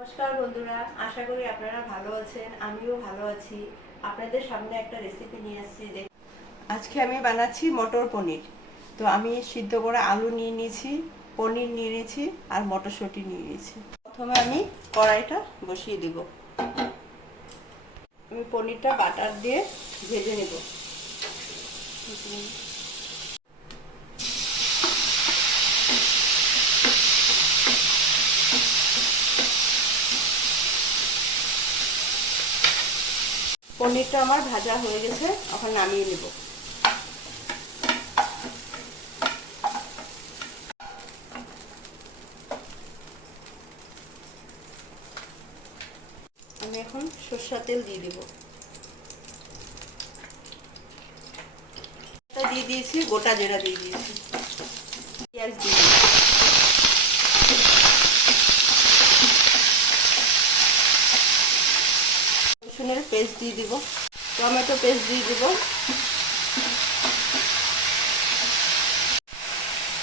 নমস্কার বন্ধুরা, আশা করি আপনারা ভালো আছেন। আমিও ভালো আছি। আপনাদের সামনে একটা রেসিপি নিয়ে আসছি। আজকে আমি বানাচ্ছি মটর পনির। তো আমি সিদ্ধ করা আলু নিয়ে নিয়েছি, পনির নিয়ে নিয়েছি আর মটরশুঁটি নিয়ে নিয়েছি। প্রথমে আমি কড়াইটা বসিয়ে দিব। আমি পনিরটা বাটার দিয়ে ভেজে নেব। পনিরটা আমার ভাজা হয়ে গেছে, এখন নামিয়ে নেব। আমি এখন সরষের তেল দিয়ে দেব। দিয়ে দিয়েছি, গোটা জিরা দিয়ে দিয়েছি, পেঁয়াজ দিয়ে দিয়েছি, রসুনের পেস্ট দিয়ে দিব, টমেটো পেস্ট দিয়ে দিব,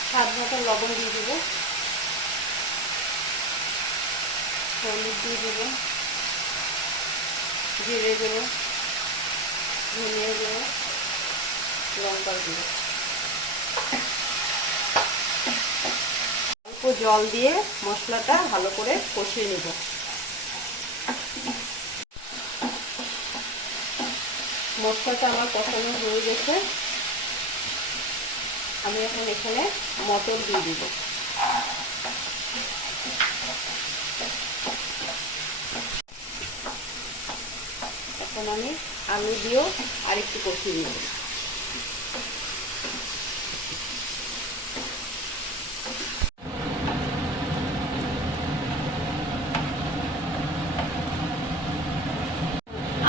স্বাদ মতো লবণ দিয়ে দিব, হলুদ দিয়ে দিব, জিরে গুঁড়ো, ধনিয়া গুঁড়ো, লঙ্কার গুঁড়ো। অল্প জল দিয়ে মশলাটা ভালো করে কষিয়ে নেব। মশলাটা আমার কষানো হয়ে গেছে। আমি এখন এখানে মটর দিয়ে দিব। এখন আমি আলু দিয়েও আরেকটু কষিয়ে নেব।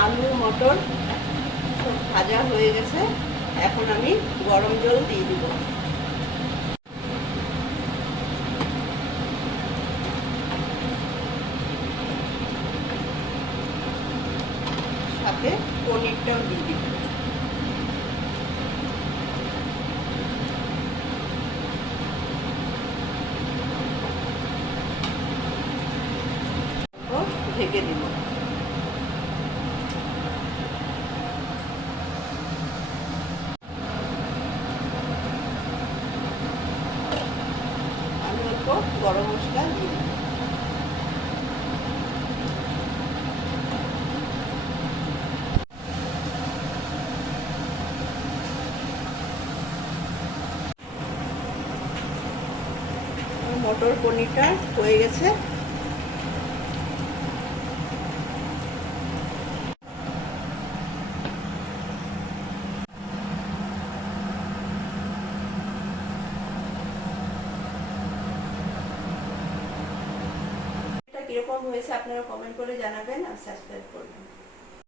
আলু মটর সব ভাজা হয়ে গেছে। এখন আমি গরম জল দিয়ে দিব। সাথে পনিরটাও দিয়ে দিব। ঢেকে দিব। আমি অল্প গরম মশলা দিয়ে দিব। মটর পনিরটা হয়ে গেছে। এটা কিরকম হয়েছে আপনারা কমেন্ট করে জানাবেন আর সাবস্ক্রাইব করবেন।